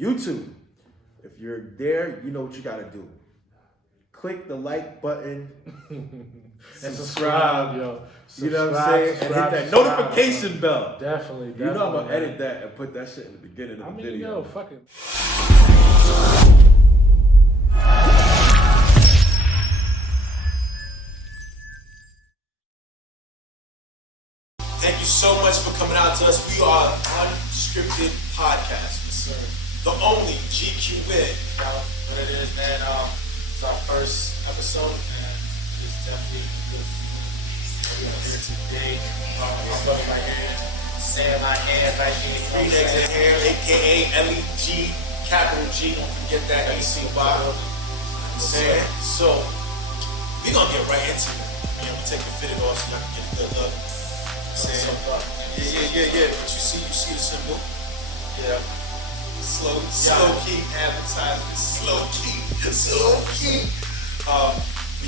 YouTube. If you're there, you know what you gotta do. Click the like button and subscribe, yo. You know what I'm saying? And hit that notification bell. Definitely. You know I'm gonna edit that and put that shit in the beginning of the video. Yo, fucking. Thank you so much for coming out to us. We are UnScripted Podcast. Yes, sir. The only GQWIN. What it is, man. It's our first episode, and it's definitely good. We're here today. I'm rubbing my hands, saying my hands like he Three legs in hair, aka LEG, capital G. Don't forget that ECY. Man, so we're gonna get right into it. I'm gonna take the fitted off so y'all can get a good look. Yeah. But you see the symbol. Yeah. Slow key advertisement. Slow key. But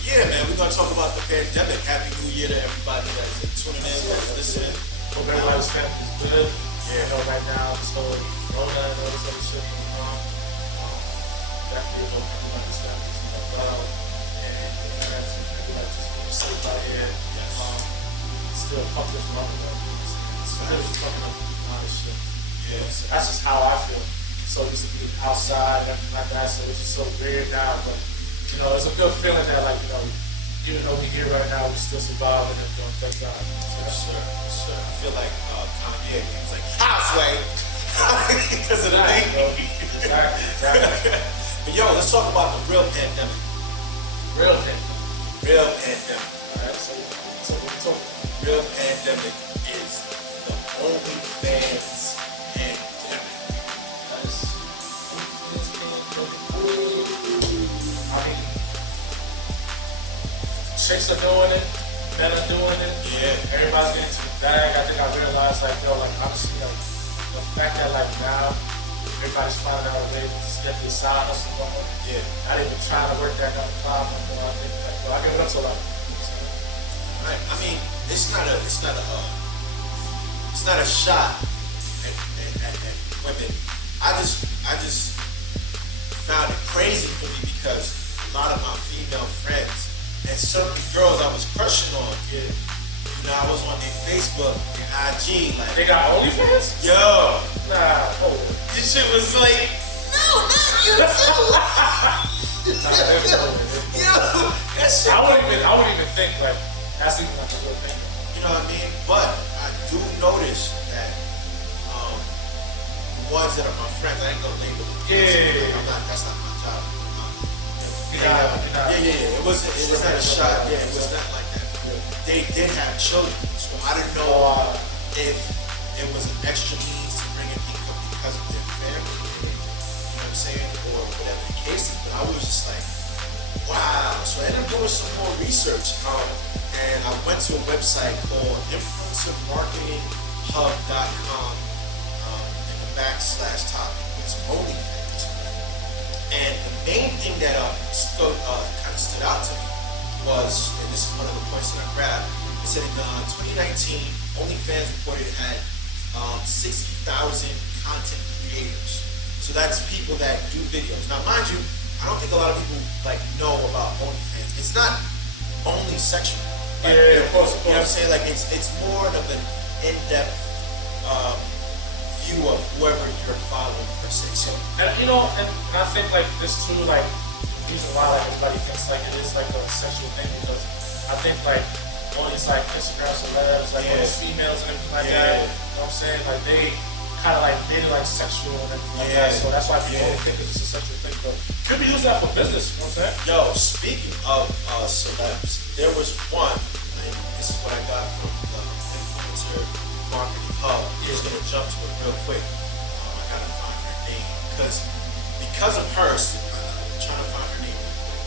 yeah, man, we're gonna talk about the pandemic. Happy New Year to everybody that's tuning in, that's listening. Hope everybody's family is good. Yeah. You know, right now, this whole Corona and all this other shit going on. Definitely hope everybody's family is doing well. And friends and everybody just being safe out here. Yes. Still fuck this mother, though. It's really fucking up a lot of shit. Yeah. So that's just how I feel. So used to be outside, everything like that, so it's just so weird now. But, you know, it's a good feeling that, like, you know, even though we're here right now, we still survive and everything. Thank God. Sure. I feel like Kanye, he was like halfway because of the thing. Exactly. But yo, let's talk about the real pandemic. Real pandemic. Alright, So we're talking. Real pandemic is the OnlyFans pandemic. I mean, chicks are doing it, men are doing it. Yeah. Everybody's getting to the bag. I think I realized, like, yo, like, honestly, like, the fact that, like, now everybody's finding out a way to just get their side hustle going. Yeah. Not even trying to work that 9 to 5. I think, like, yo, I give it up to a lot of people. Right. I mean, it's not a shot at women. I just found it crazy for me because a lot of my female friends and certain girls I was crushing on, you know, I was on their Facebook and IG, like, They got OnlyFans? yo, Nah, oh. this shit was like, no, not you too. Yo, that shit. I wouldn't even think, like, that's even like a real thing. You know what I mean? But I do notice that the ones that are my friends, I ain't gonna label them. Yeah. That's not my job. Yeah. It was not a shot. Yeah, it was not like that. They did have children, so I didn't know if it was an extra means to bring in income because of their family. You know what I'm saying? Or whatever the case is. But I was just like, wow. So I ended up doing some more research. And I went to a website called influencermarketinghub.com and the /topic was OnlyFans. And the main thing that kind of stood out to me was, and this is one of the points that I grabbed, it said in 2019, OnlyFans reported it had 60,000 content creators. So that's people that do videos. Now, mind you, I don't think a lot of people like know about OnlyFans. It's not only sexual. Like, Yeah, of course. You know what I'm saying? Like it's more of an in-depth view of whoever you're following per se. So, And you know, and I think like this too, like the reason why like everybody thinks like it is like a sexual thing because I think like all these like Instagram celebs, like all these females and everything like that, you know what I'm saying? Like they kind of like made it like sexual and everything like that. So that's why people think it's a sexual thing, but could be used that for business, you know what I'm saying? yo, speaking of celebs, there was one, and this is what I got from the Influencer Marketing Hub. I'm just gonna jump to it real quick. I gotta find her name because of her, I'm trying to find her name real quick.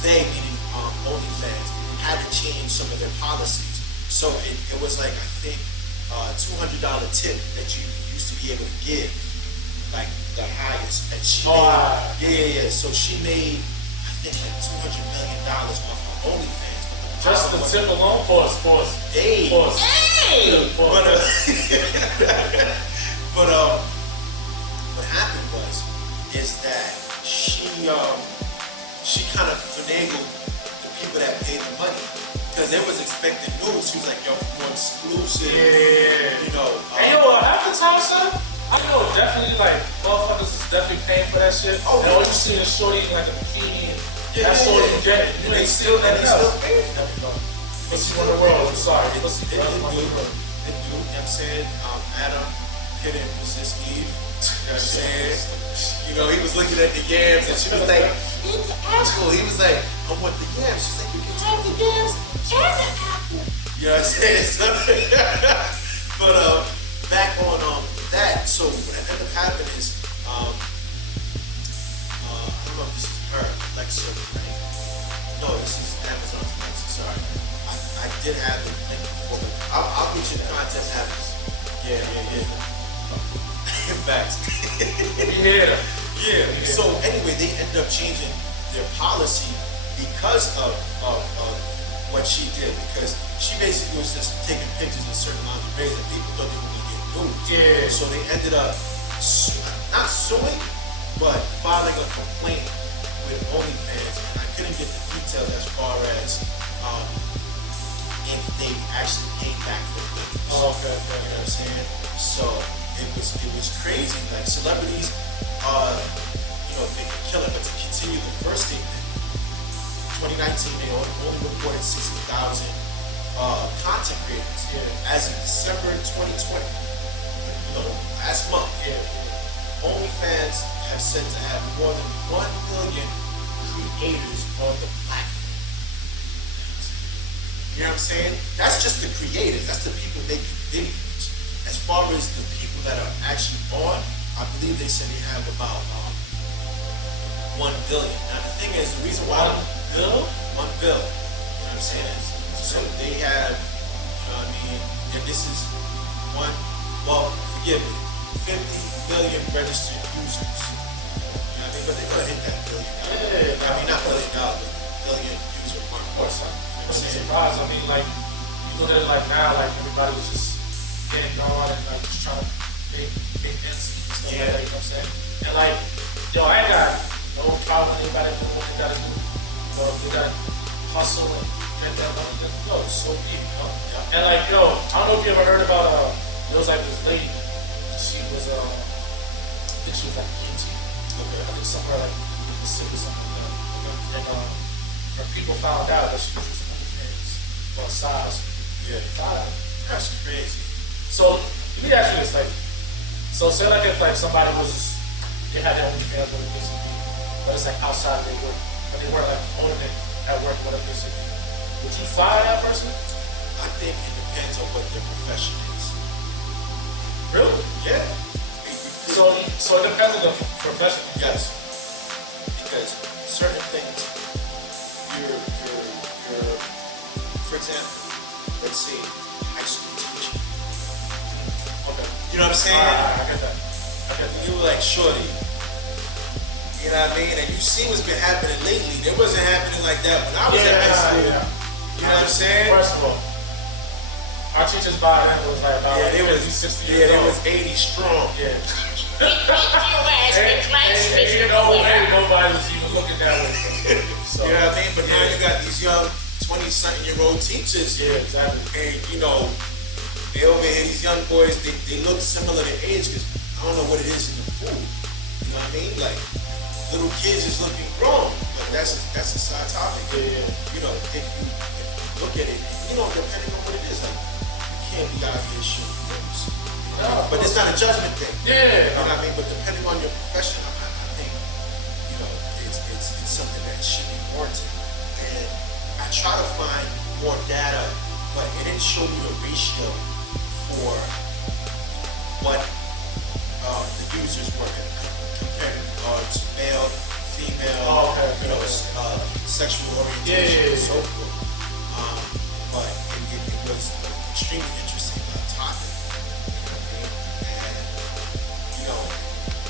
They meaning OnlyFans, had to change some of their policies. So it was like, I think, $200 tip that you used to be able to give, like the highest. And she made, So she made, I think, like $200 million off of OnlyFans. Just the tip alone? Pause. Hey! Pause. Hey! Pause. But she kind of finagled the people that paid the money. Because they was expecting news. She was like, yo, more exclusive. Yeah. You know. And at the time, son, I know definitely like motherfuckers is definitely paying for that shit. Oh, and yeah. all you see is shorty in like a bikini. That's all you get. You ain't still that still paying for that. Pussy in the world, I'm sorry. Pussy They in do. the world. You know what I'm saying? Adam couldn't resist Eve. You know what I'm saying? You know, he was looking at the yams and she was like, eat the apple. He was like, I want the yams. She's like, you can have the yams and the apple. You know what I'm saying? But back on that, so what ended up happening is, I don't know if this is her, Alexa, right? No, this is Amazon's Alexa, sorry. I did have the link before, but I'll get you the content after. Yeah. In fact. Yeah. So anyway, they ended up changing their policy because of what she did. Because she basically was just taking pictures in certain lingerie that people thought they were going to get nude. Yeah. So they ended up not suing, but filing a complaint with OnlyFans. And I couldn't get the details as far as if they actually paid back for the pictures. Oh, okay. You know what I'm saying? So it was crazy. Like celebrities, they could kill it. But to continue the first statement, 2019 they only reported 60,000 content creators. Yeah. As of December 2020, last month, OnlyFans have said to have more than 1 million creators on the platform. You know what I'm saying? That's just the creators. That's the people making videos. As far as the people that are actually on, I believe they said they have about 1 billion. Now the thing is, the reason why 1 bill, you know what I'm saying? So they have, and this is forgive me, 50 million registered users. You know what I mean? But they're gonna hit that billion. Yeah. I mean, not $1 billion, but billion user mark. Of course, huh? You know I'm what I'm saying? surprised. I mean, like, you look at it like now, like everybody was just getting on and like just trying to make ends and stuff like that, you know what I'm saying? And like, I ain't got no problem with anybody doing what they gotta do. They gotta hustle and get that money. No, it's so deep, And like, I don't know if you ever heard about, there was like this lady, she was, I think she was like 18. Okay. I think somewhere like Mississippi or something like that. And her people found out that she was using OnlyFans for size. Yeah. That's crazy. So let me ask you this, like, so say like if like somebody they had their OnlyFans, whatever it is, but it's like outside of their work, but they weren't like owning it at work, whatever it is, would you fire that person? I think it depends on what their profession is. Really? Yeah. So it depends on the profession. Yes. Because certain things, you're for example, let's say high school teacher. Okay. You know what I'm saying? I get that. You were like shorty. You know what I mean? And you see what's been happening lately. It wasn't happening like that when I was in high school. Yeah. You know what I'm saying? First of all, our teachers by then was like about they was 60 years old. They was 80 strong. Yeah. And nobody was even looking that way. So, you know what I mean? But now you got these young 20-something-year-old teachers. Yeah, exactly. And they over here, these young boys, they look similar in age because I don't know what it is in the food. You know what I mean? Like little kids is looking grown. But that's a side topic. Yeah. If you look at it, depending on what it is, like you can't be out here shooting moves. But it's not a judgment thing. Yeah. You know what I mean? But depending on your profession, I think, it's something that should be warranted. And I try to find more data, but it didn't show me the ratio for what the users were compared to male, female, sexual orientation, and so forth. But it was an extremely interesting topic.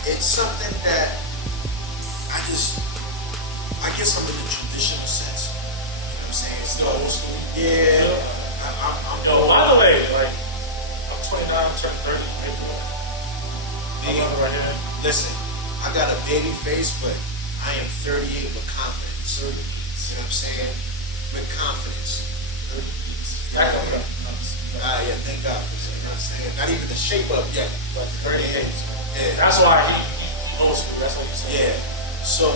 It's something that I guess I'm in the traditional sense. You know what I'm saying? Still old school. Yeah. I'm by the way, like, I'm 29, turning 30, April. right here. Listen, I got a baby face, but I am 38 with confidence. beats. You know what I'm saying? With confidence. Yeah, yeah, thank God for that. You know what I'm saying? Not even the shape up yet, but 38. Yeah. That's why he holds me. That's what he's saying. Yeah. So,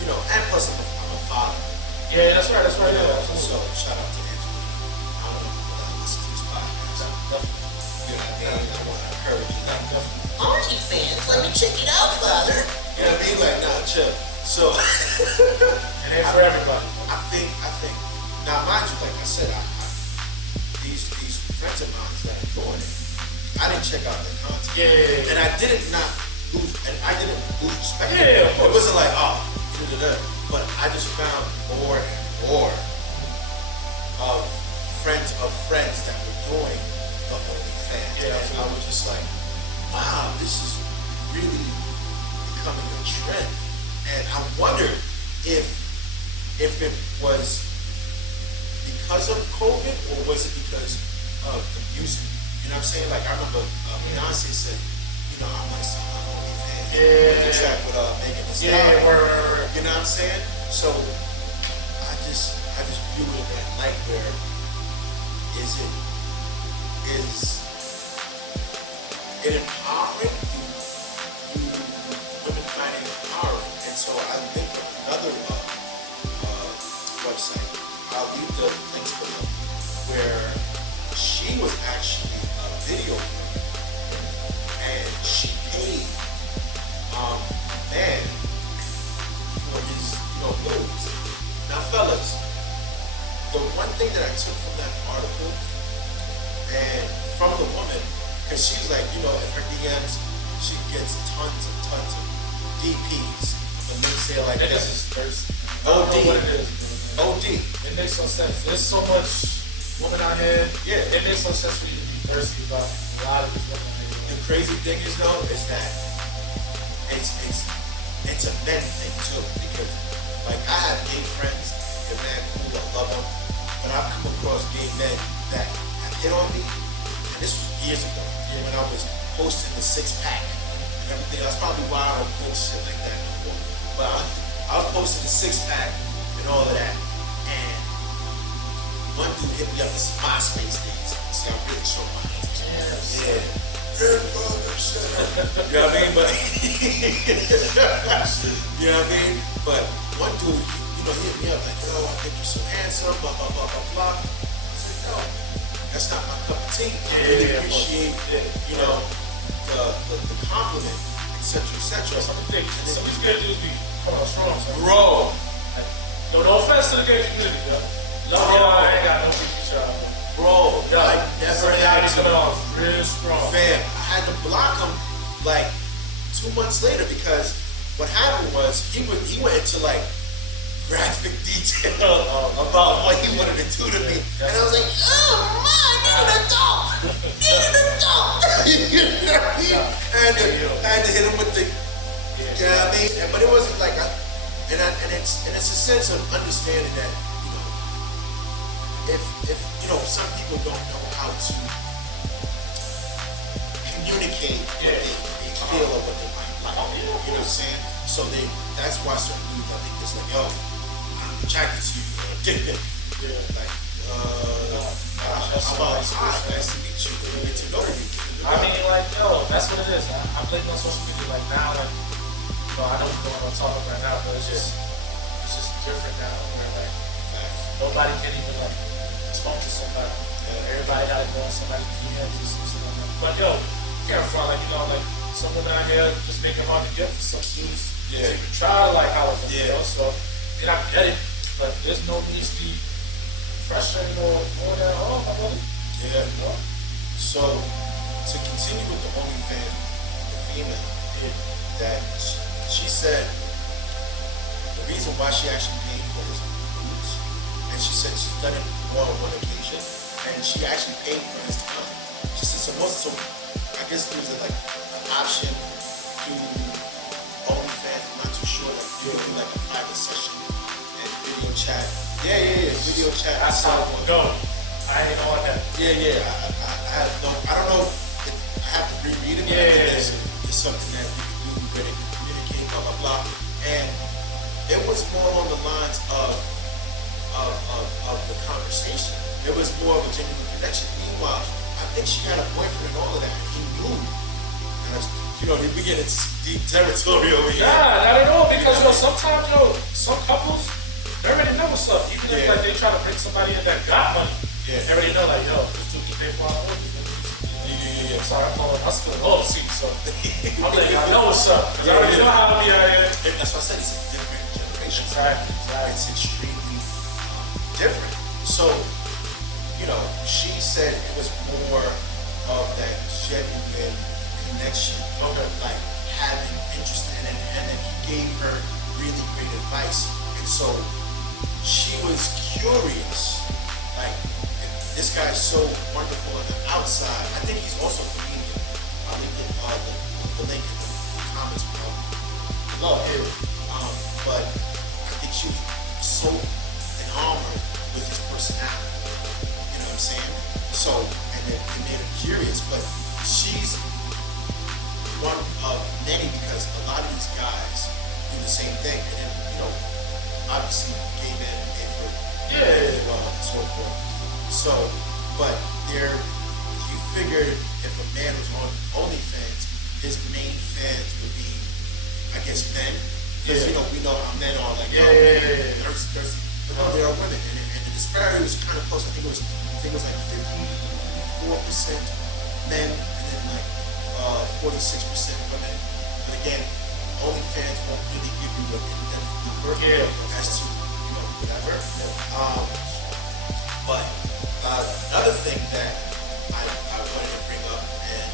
you know, and plus I'm a father. Yeah, that's right. Yeah. So, shout out to Angela. I don't know if you listen to this podcast. Definitely. You know what I mean? I want to encourage you. Like, OnlyFans, let me check it out, father. you know what I mean? Like, nah, chill. So, And it's for everybody. I think. Now, mind you, like I said, these friends of mine that are doing it, I didn't check out their content. Yeah. And I didn't lose respect. Yeah, of course. It wasn't like, oh, but I just found more and more of friends that were doing the OnlyFans. Yeah, and I was just like, wow, this is really becoming a trend. And I wondered if it was because of COVID or was it because of the music? You know what I'm saying? Like I remember Beyonce said, you know, I want to see my OnlyFans. Yeah. The track with Megan Thee Stallion. Yeah, word. You know what I'm saying? So I just view it in that light where is it empowering? Do women find it empowering? And so I think of another website. I'll leave the links below, where she was actually a video and she paid a man for his, nudes. Now, fellas, the one thing that I took from that article and from the woman, because she's like, in her DMs, she gets tons of DPs. The links say like That that. is just thirsty. I OD. don't know what it is. OD. It makes no sense. There's so much women out here. Yeah. It makes no sense for you to be thirsty about a lot of these women out here. The crazy thing is though, is that it's a men thing too, because like I have gay friends, they're man cool, I love them, but I've come across gay men that have hit on me, and this was years ago, when I was posting the 6-pack and everything. That's probably why I don't post shit like that no more. But I was posting the 6-pack and all of that, and one dude hit me up. This is MySpace days. See, I'm really showing my hands. Yeah. Grandfather said, you know what I mean? But you know what I mean? But one dude, hit me up like, yo, I think you're so handsome, blah blah blah blah blah. I said, no, that's not my cup of tea. I really appreciate the compliment, etc. etc. Some of these good dudes be coming out strong. So. Bro, No offense to the gay community, yo. Love y'all. I ain't got no beef with y'all. bro, I never had to. coming off real strong. Fam, I had to block him like 2 months later because what happened was he went into like graphic detail about what he wanted to do to me, and I was like, oh my, I need an adult. I had to hit him with the, you know what I mean? But it wasn't like and it's a sense of understanding that if some people don't know how to communicate what they feel or what they might like, you know what I'm saying? So that's why certain dudes I think it's like, yo, I'm attracted to you, dick pic. Yeah. Like, how about nice to meet you, let me get to know you. I mean, like, yo, that's what it is. I blame on social media. Like now, like, I know we're going on talking right now, but it's just different now. Where like nobody can even like talk to somebody. Everybody gotta go on somebody's DMs or something like that. But yo, can't front like like someone out here just making hard to get for some dudes. Yeah. So you can try to like holler them, So I get it, but there's no need to be pressuring or that. Oh, my brother. Yeah. So to continue with the OnlyFans, the female, that she said the reason why she actually paid for his boots, and she said she's done it more on one occasion, and she actually paid for his time. She said so I guess there was like an option to OnlyFans. I'm not too sure. Like you can do like a private session and video chat. Yeah, video chat. That's how it will go. I ain't know that. Yeah. I don't know if I have to reread it, but I think it's something that you can do where they can communicate, blah blah blah. And it was more along the lines we get into deep territory over here. Nah, not at all. Because sometimes some couples they already know what's up. Even if like they try to bring somebody in that got money, they already know like this dude can pay for our work. Yeah. Sorry, I'm calling. I'm spilling all the seats, so I'm like, I know what's up. Because I already know how to be out here. And that's why I said it's a different generation. Exactly. It's extremely different. So, she said it was more of that genuine connection, like having interest in it, and then he gave her really great advice. And so she was curious, like, if this guy's so wonderful on the outside. I think he's also a comedian. I'll leave the link in the comments below. But I think she was so enamored with his personality. You know what I'm saying? So, and it made her curious, but she's one of many because a lot of these guys do the same thing, and then, obviously gay men pay for it as well, and so forth. So, but you figured if a man was on OnlyFans, his main fans would be, I guess, men. Because, we know how men are like, thirsty. But there are women, and the disparity was kind of close. I think it was like 54% men, and then like 46% women. But again, OnlyFans won't really give you an in-depth work as to whatever. But another thing that I wanted to bring up and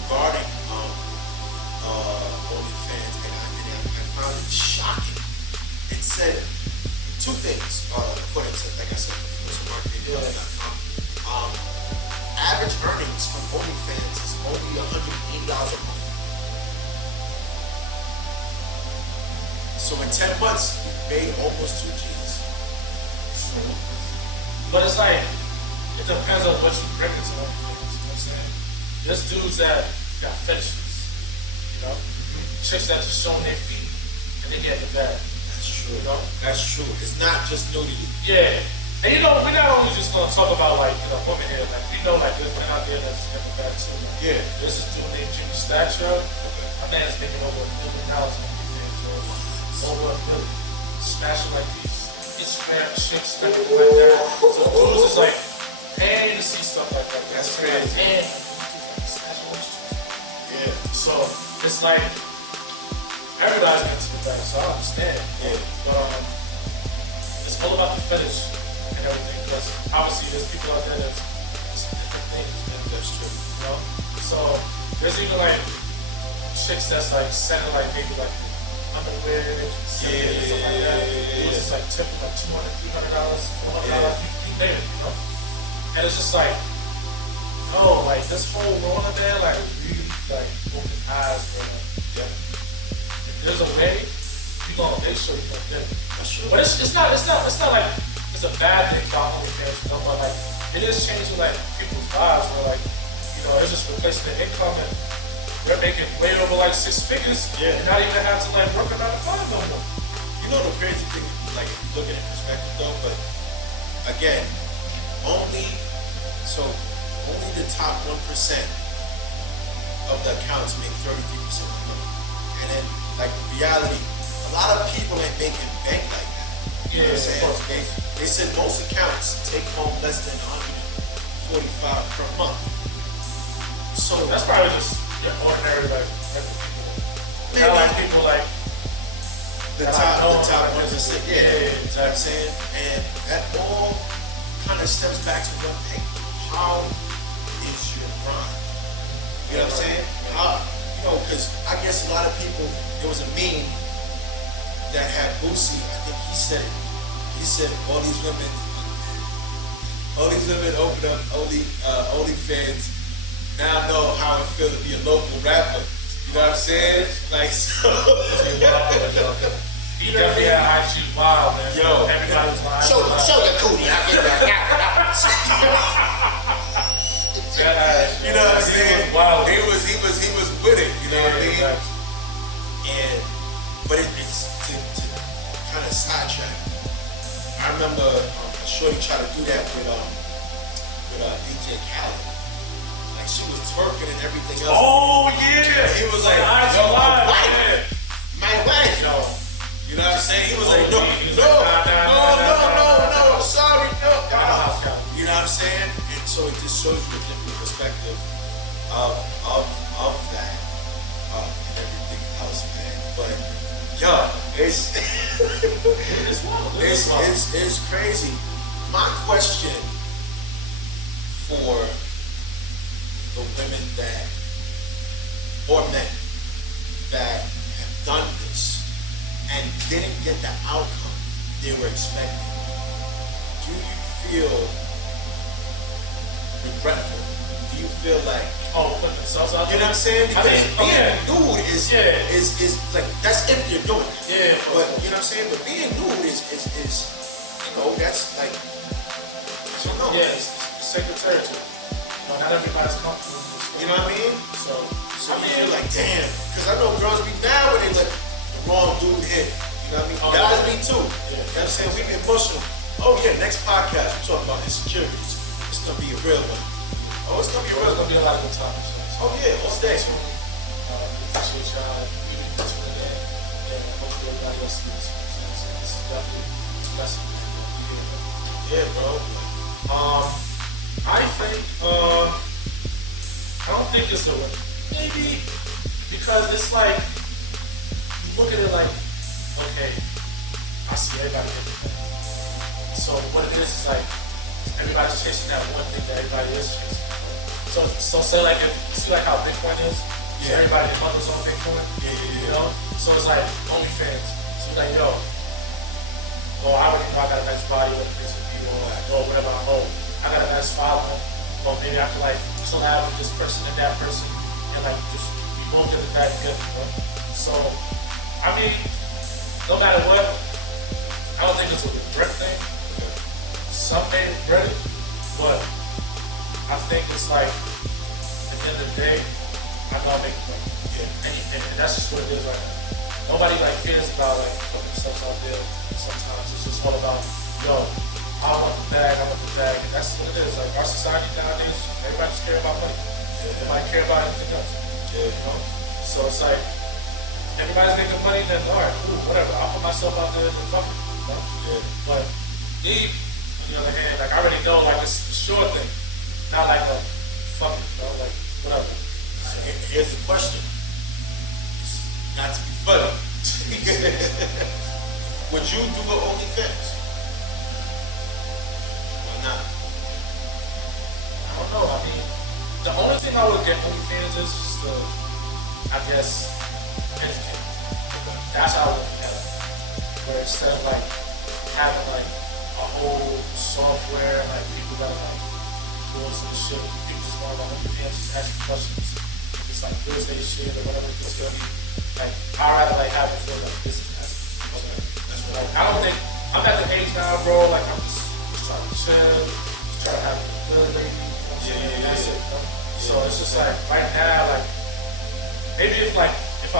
regarding OnlyFans, and I found it shocking. It said two things, according to, like I said, marketing.com. Average earnings from OnlyFans is only $180 a month. So in 10 months, we made almost 2 G's. But it's like, it depends on what you bring into OnlyFans, you know what I'm saying? There's dudes that got fetishes, chicks that just showing their feet, and they get the bag. That's true. That's true. It's not just nudity. Yeah. And we're not only just gonna talk about like women here, like we know like there's men out there that's in the bag too. Like, this is dude named Jimmy Stature. My man's making over $1 million on OnlyFans, over $1 million. Smashing like these Instagram chicks, like that. So dudes is like paying to see stuff like that. That's crazy. So it's like everybody's into the bag, so I understand. But it's all about the fetish and everything, because obviously there's people out there that's different things, man. That's true. So there's even like chicks that's like sending like maybe like underwear, stuff like that. It's just like tipping like $200, $300, $400, you name it, And it's just like, like this whole Rona there, like really like open eyes, man. If there's a way, you're gonna make sure you're gonna get it. That's true. But it's not like it's a bad thing about OnlyFans, but like it is changing like people's lives where like, it's just replacing their income and they're making way over like 6 figures and not even have to like work about the fund no more. The crazy thing, like if you look at it in perspective though, but again, only the top 1% of the accounts make 33% of the money. And then like in reality, a lot of people ain't making bank like that. You know what I'm saying? They said most accounts take home less than $145 per month. So that's probably just ordinary like people. Maybe not like people like the top 1%. You know what I'm saying? And that all kind of stems back to one thing. How is your grind? You know what I'm saying? Because I guess a lot of people, there was a meme that had Boosie, I think he said it. He said all these women open up OnlyFans, now know how it feels to be a local rapper. You know what I'm saying? Like, so. He definitely had IG wild, man. Everybody's lying. Show your cootie. I'll get back out. You know what I'm saying? Wow. He was with it. You know what I mean? But it's to kind of sidetrack. I remember Shorty tried to do that with DJ Khaled. Like she was twerking and everything else. Oh yeah. was like, IG yo, my Live, wife. man. My wife. Yo. You know what I'm saying? He was like, Oh, no, he was no, like, no, I'm sorry, no. Nah. You know what I'm saying? And so it just shows you a different perspective of that and everything else, man. But yo, it's it's crazy. My question for the women that or men that have done this and didn't get the outcome they were expecting, do you feel regretful? Do you feel like, Putting themselves out you know there? what I'm saying? Because being nude is like, that's if you're doing it. Yeah. But you know what I'm saying? But being nude is you know, that's like, I don't know. Yeah, it's sacred territory. You know, not everybody's comfortable with this. You know what I mean? So you feel like, damn. Because I know girls be mad when they let the wrong dude hit. You know what I mean? Oh, Guys yeah. be too. You know what I'm saying? We be emotional. Oh yeah, next podcast we're talking about insecurities. It's gonna be a real one. Oh, it's gonna be a real There's one. gonna be a lot of good times. Oh yeah, all day. Appreciate y'all. Even for tuning in. And hopefully everybody else sees. It's definitely a blessing. Yeah, bro. I think I don't think it's a win. Maybe because it's like you look at it like, okay, I see everybody getting it. So what it is like everybody's chasing that one thing that everybody is chasing. So say like if you see like how Bitcoin is, so everybody bundles on Bitcoin. You know? So it's like OnlyFans. So you're like, yo, I already know I got a nice body with this or whatever I hold. I got a nice following. Or maybe I can like collab with this person and that person and like just we both get that together, you know? So I mean, no matter what, I don't think it's a regret thing. Some may regret it, but I think it's like at the end of the day, I know I make money. And that's just what it is right now. Nobody like cares about like putting themselves out there. Sometimes it's just all about, yo, I want the bag, and that's what it is. Like our society nowadays, everybody just care about money. Nobody care about anything else. You know? So it's like everybody's making money, then alright, cool, whatever. I'll put myself out there and fuck it. You know? But me, on the other hand, like I already know like it's a sure thing. Not like a fuck it, you know, like whatever. So here's the question. It's not to be funny. Would you do an OnlyFans? Why not? I don't know. I mean, the only thing I would get OnlyFans is just the, I guess, educate. That's how I would look at it. Where instead of like having like a whole software and like people that are like doing some shit, people just going on OnlyFans just asking questions. If it's like real estate shit or whatever it's gonna be. Like I'd rather like have it feel like this is okay. That's what I don't think I'm at the age now, bro. Like I'm just trying to chill, just trying to have a good lady. You know what I'm saying? That's it. You know? So it's just like right now, like maybe if I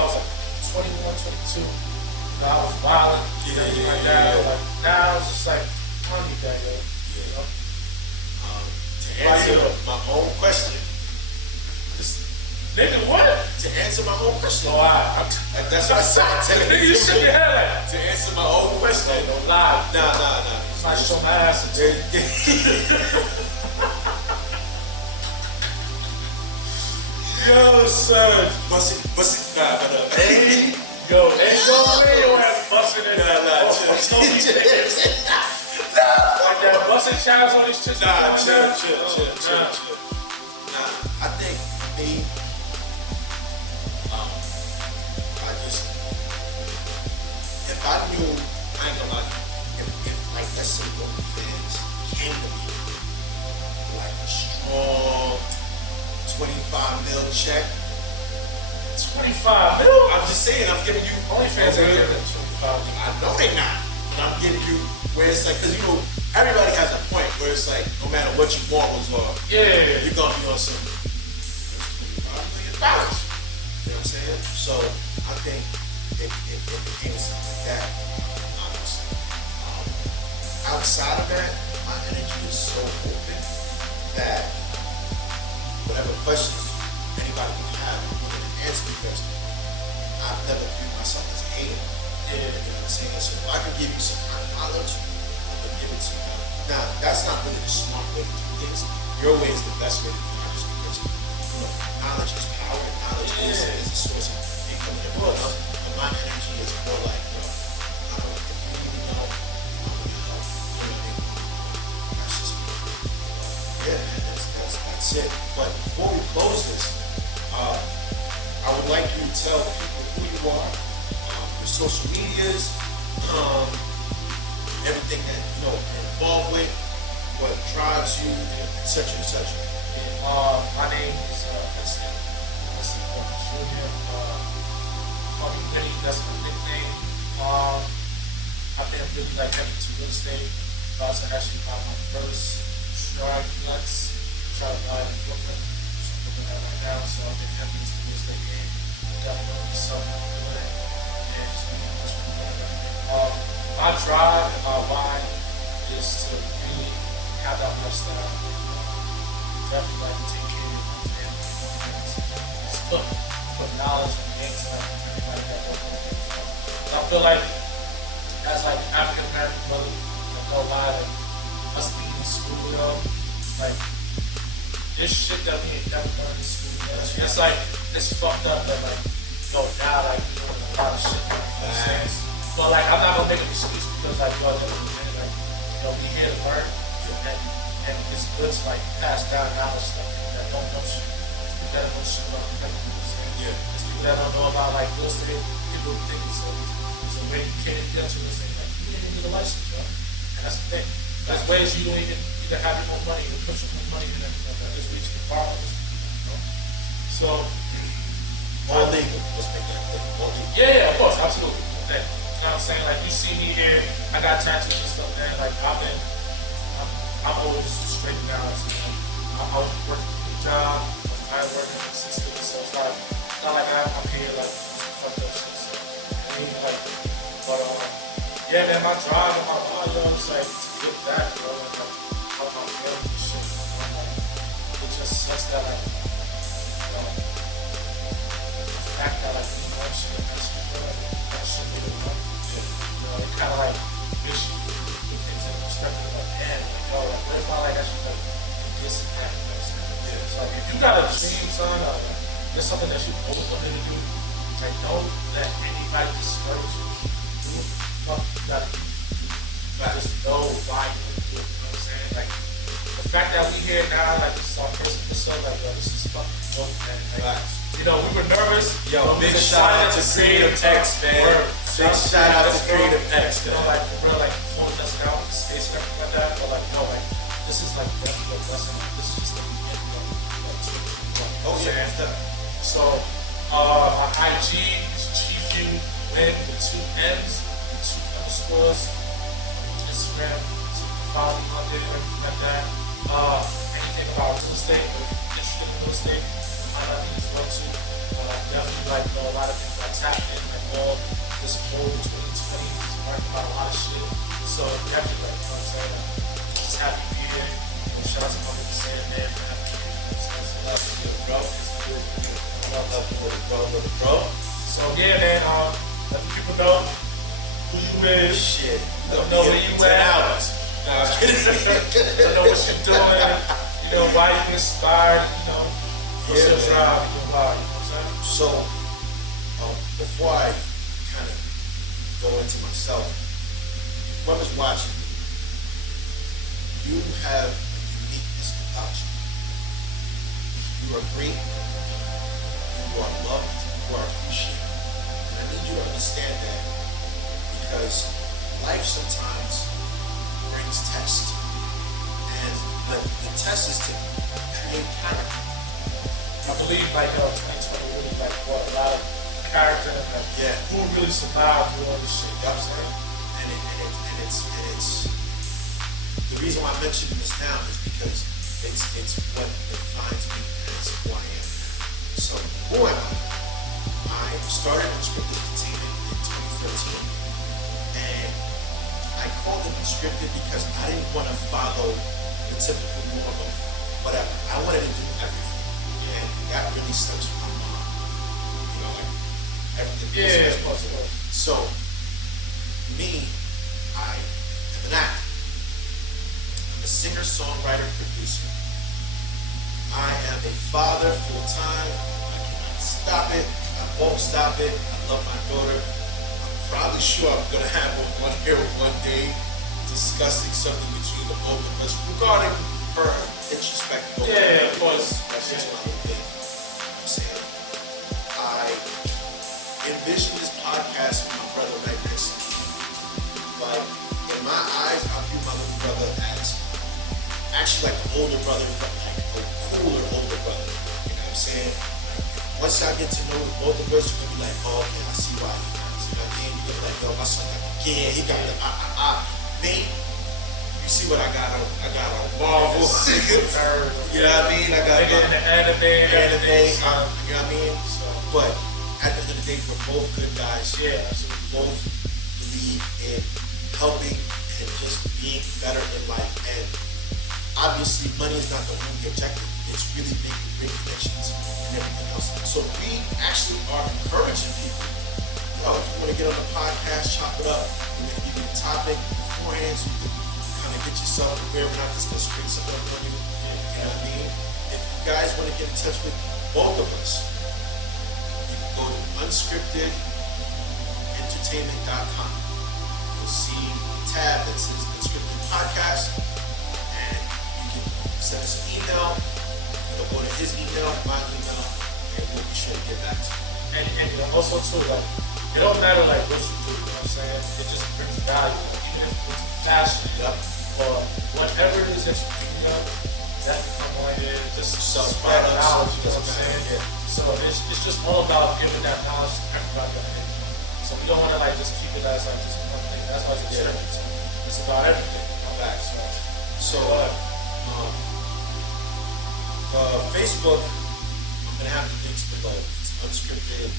was like 21, 22, you know, I was wilding, like that. Like now it's just like I don't need that, yo. You know? To answer my own question. Nigga, what? To answer my own question. Oh, that's what I said. Nigga, you shook your head like to answer my own question. No lie. Nah. It's like show my ass. Yo, son. Bust it. Nah. Yo, ain't no way your ass busting in that. Like that busting childs on these chicks. Nah, chill. Nah, I think for me, if I knew, I ain't gonna lie, if like let's say OnlyFans came to me like a strong 25 mil check. 25 mil? I'm just saying, I'm giving you OnlyFans ain't giving 25 mil. I know they not, but I'm giving you where it's like, cause you know, everybody has a point where it's like, no matter what you want was you're gonna be on some $25 million. You know what I'm saying? So I think if it came to something like that, honestly, outside of that, my energy is so open that whatever questions anybody can have, I'm going to answer because myself as a hater. You know what I'm saying? So if I can give you some kind of knowledge, I'm gonna give it to you. Now, that's not really the smart way to do things. Your way is the best way to do things because knowledge is power. Knowledge is a source of income and everything. But my energy is more like, if you need to know, I'm gonna help. You know what I mean? That's just me. Yeah, man, that's it. But before we close this, I would like you to tell people who you are, your social medias, everything that you're involved with, what drives you, etc., etc. My name is Winston Jr. Call me Winnie, that's my nickname. I've been really like heavy to real estate. About to actually buy my first triplex in Brooklyn. So I'm looking at right now. So I've been heavy into the real estate game. Definitely self-employed and just being entrepreneur. My drive and my why is to really have that lifestyle. Definitely like to take care of my family and friends. Just put knowledge and gain to everybody that I feel like as like African American brother, like no lie, like us being in school, like this shit that we ain't never learned in school, it's like it's fucked up that like now like we learn a lot of shit, you know what I'm saying? But like I'm not gonna make an excuse because like we here to learn and it's good to like pass down knowledge to people that don't know shit. People that know shit about the people, you know what I'm saying? Yeah. It's people that don't know about like real estate, people think it's a way you can't get to real estate. Like you didn't need a license, bro. And that's the thing. There's ways you don't even either have your own money or put your own money in everything like that. Just reach the bar with this, you know? So all legal. Let's make that clear. All legal. Yeah, of course, absolutely. You know what I'm saying? Like you see me here, I got tattoos and stuff, man. Like I'm always straight down. I was working a job, I was working consistently, so it's not like I'm here like fuck that shit. So, I mean, like, but yeah, man, my drive and my mind, it's like to get back, bro, and like how my family and shit. It just sucks that like the fact that like we want shit and that shit, that shit really want. It kind of like makes you put things in perspective, like, man, like, like, what if I like actually like this and that, you know what I'm saying? Yeah. So like, if you got a dream, son, there's something that you always wanted to do, like, don't let anybody discourage you. Do what the fuck you gotta do. Just know why you do it, you know what I'm saying? Like, the fact that we here now, like, this is our first episode, like, yo, this is fucking dope, man. Like, you know, we were nervous. Yo, big shout out to Creative X, man. Big shout out to Creative X, you know, like, for real, like, holding us down with the space and everything like that, but, like, no, like, this is, like, definitely a blessing. Like, this is just the beginning of, like, oh, yeah, so, my IG is GQWIN with 2 M's and 2 underscores. Instagram, follow me on there, everything like that. Anything about real estate, if you're interested in real estate, might not need as well too. But I definitely like a lot of things that's happening, like this whole 2020 is learning about a lot of shit. So definitely, like, you know what I'm saying? Just happy to be here. Shout out to my nigga Sam, man, for having me here. So love you, bro. It's good. Love you, bro. So yeah, man, let the people know who you is. Shit. Let them know where you at. Hours. Nah, I'm kidding. Let them know what you're doing. You know, why you inspired, you know. What's your drive, you know, why, you know what I'm saying? So, before I kind of go into myself, whoever's watching, you have a uniqueness about you. You are great, you are loved, you are appreciated. And I need you to understand that because life sometimes brings tests. And the test is to create character. I believe like 2020 really like brought a lot of character and like who really survived through all this shit. You know what I'm saying? And it's the reason why I'm mentioning this now is because it's what defines me as who I am. So who am I? I started UnScripted Entertainment in 2013, and I called it UnScripted because I didn't want to follow the typical norm of whatever. I wanted to do everything. And that really stems from my mom. You know, like the Yeah, listeners of course. before. So, me, I am an actor. I'm a singer, songwriter, producer. I am a father full time. I cannot stop it. I won't stop it. I love my daughter. I'm probably sure I'm gonna have one here one day discussing something between the both of us regarding her introspective. Yeah, of course. That's just my little thing. You know what I'm saying? I envision this podcast with my brother right next to me. But in my eyes, I view my little brother as actually like an older brother, but like a cooler older brother. You know what I'm saying? Like, once I get to know both of us, you're gonna be like, oh, okay, I see why. You know what I mean? You're gonna be like, yo, my son got the kid, he got the Me, you see what I got on? I got on Marvel. You know what I mean? I got in the anime. you know what I mean? So, but at the end of the day, we're both good guys. Yeah, We both believe in helping and just being better in life. And obviously, money is not the only objective. It's really making great connections and everything else. So we actually are encouraging people. Yo, if you want to get on the podcast, chop it up. We're going to give you the topic beforehand so you can kind of get yourself prepared. We're not just going to spring something up on you. You know what I mean? If you guys want to get in touch with both of us, you can go to unscriptedentertainment.com. You'll see a tab that says Unscripted Podcast, and you can send us an email. You'll go to his email, my email, and we'll be sure to get back to you. And also too, like, it don't matter like what you do, you know what I'm saying? It just brings value. Like, even if it's fashion, or whatever it is that you're picking up, that can come on here, just spread knowledge, you know what I'm saying? Yeah. So it's just all about giving that knowledge to everybody out there. So we don't want to like just keep it as like just one thing. That's why it's experiment. It's about everything. Come back. So, Facebook, I'm gonna have the links below. It's unscripted. I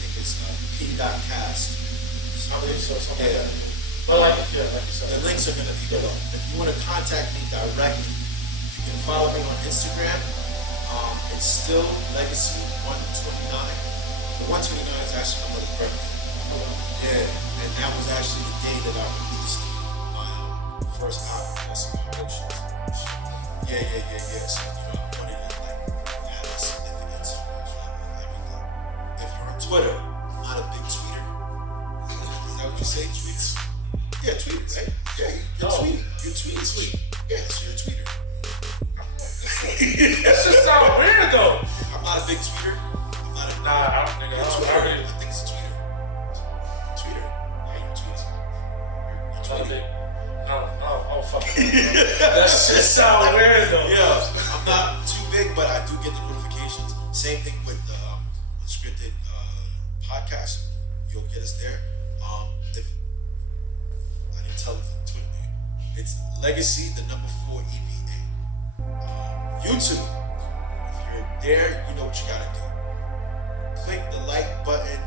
think it's p.cast. I believe so, something Yeah. like that. But like you said. The links are gonna be below. If you want to contact me directly, you can follow me on Instagram. It's still Legacy 129. The 129 is actually my mother's birthday. Yeah, and that was actually the day that I released my first album, Awesome Emotions. Yeah. So, you know, I wanted to like have a significance to everything. If you're on Twitter, I'm not a big tweeter. Is that what you say, tweets? Yeah, tweet, right? Yeah, you're tweeting. You're tweeting. Yeah, so you're a tweeter. That just sound weird though. I'm not a big tweeter. I'm not a Nah, I don't think You're a I tweeter. I think it's a tweeter. Tweeter. Yeah, you tweet. You're tweeting. I don't fucking know. That shit sound weird though. Yeah, I'm not too big, but I do get the notifications. Same thing with the Unscripted Podcast. You'll get us there. If I didn't tell you the Twitter name, it's Legacy, the number 4 EVA. YouTube. If you're there, you know what you gotta do. Click the like button.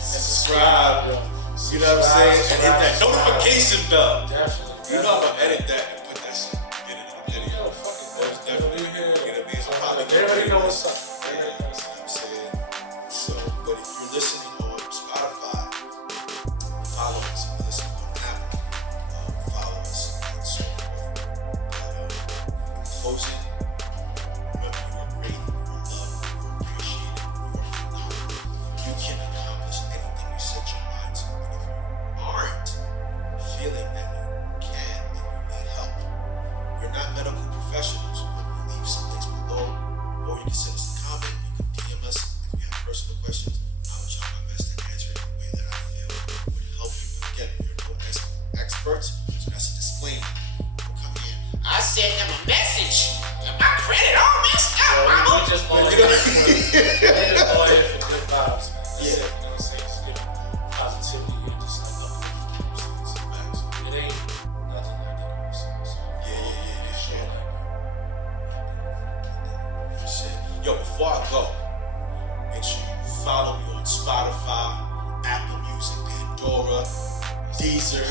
Subscribe. You know what I'm saying? And hit that notification bell. Definitely. You know I'm gonna edit that and put that shit in the video. Yo, fuck it. Most definitely. You know what I mean? So probably They already know what's up. Yeah, you know what I'm saying? So, but if you're listening on Spotify, follow us. If you're listening on Apple, follow us and so forth. In closing, remember you are great, you are loved, you are appreciated, you are phenomenal. You can accomplish anything you set your mind to. And if you aren't feeling that you can and you need help, we're not medical professionals, but we'll leave some links below, or you can send us a comment, you can DM us if you have personal questions. I will try my best to answer it in a way that I feel would help you. But again, we're no experts, so that's a disclaimer. We'll come in. I sent him a message. My credit all messed up, We mama. just go ahead for good vibes, man. That's Yeah. it. You know what I'm saying? Just give positivity and just like up. Facts. It ain't nothing like that. So, Yeah. Yo, before I go, make sure you follow me on Spotify, Apple Music, Pandora, Deezer.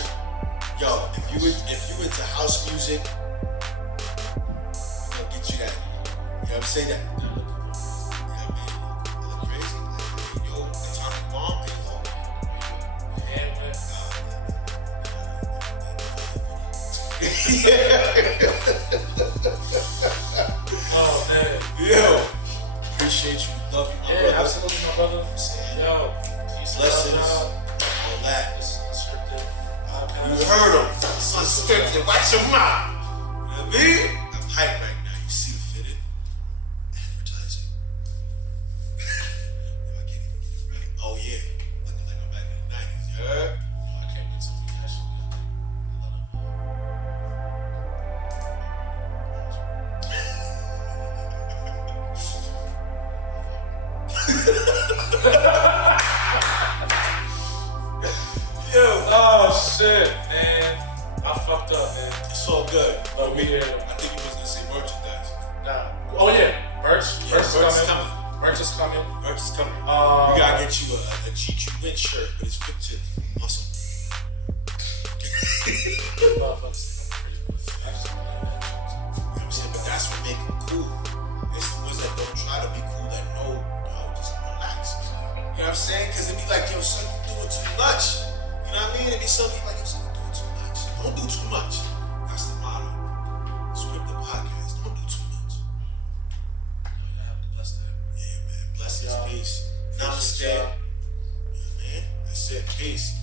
Yo, if you into house music, I'm gonna get you that. You know what I'm saying? That. You know what I mean? It look crazy. Like, yo, the time Oh man. Yo, appreciate you. Love you, my brother. Yeah, absolutely, my brother. Yo, peace and Blessings. love, All that. This is UnScripted Podcast. You heard him. It's unscripted. Watch your mouth. You know what I mean? I'm hyped right now. You see the fitted. Advertising. Yo, I can't even get it right. Oh, yeah. Looking like I'm back in the 90s. You heard? I can't get to me. That should be Yo. Oh shit, man. I fucked up, man. It's all good. But we here. I think you was going to say merchandise. Nah. Oh yeah, merch. Yeah, Merch is coming. Merch is coming. Merch is coming. We gotta get you a GQWIN shirt, but it's pictured awesome. Motherfuckers think I'm pretty good. I just don't like that shit. You know what I'm saying? But that's what makes them cool. It's the ones that don't try to be cool that know, yo, just relax. You know what I'm saying? Because it'd be like, yo, son, you doing too much. You know what I mean? It'd be some people like, yo, son, you doing too much. Don't do too much. That's the motto. Scripted podcast. Don't do too much. I have to bless them. Yeah, man. Blessings, Y'all. peace. Namaste. Y'all. Yeah, man. That's it. Peace.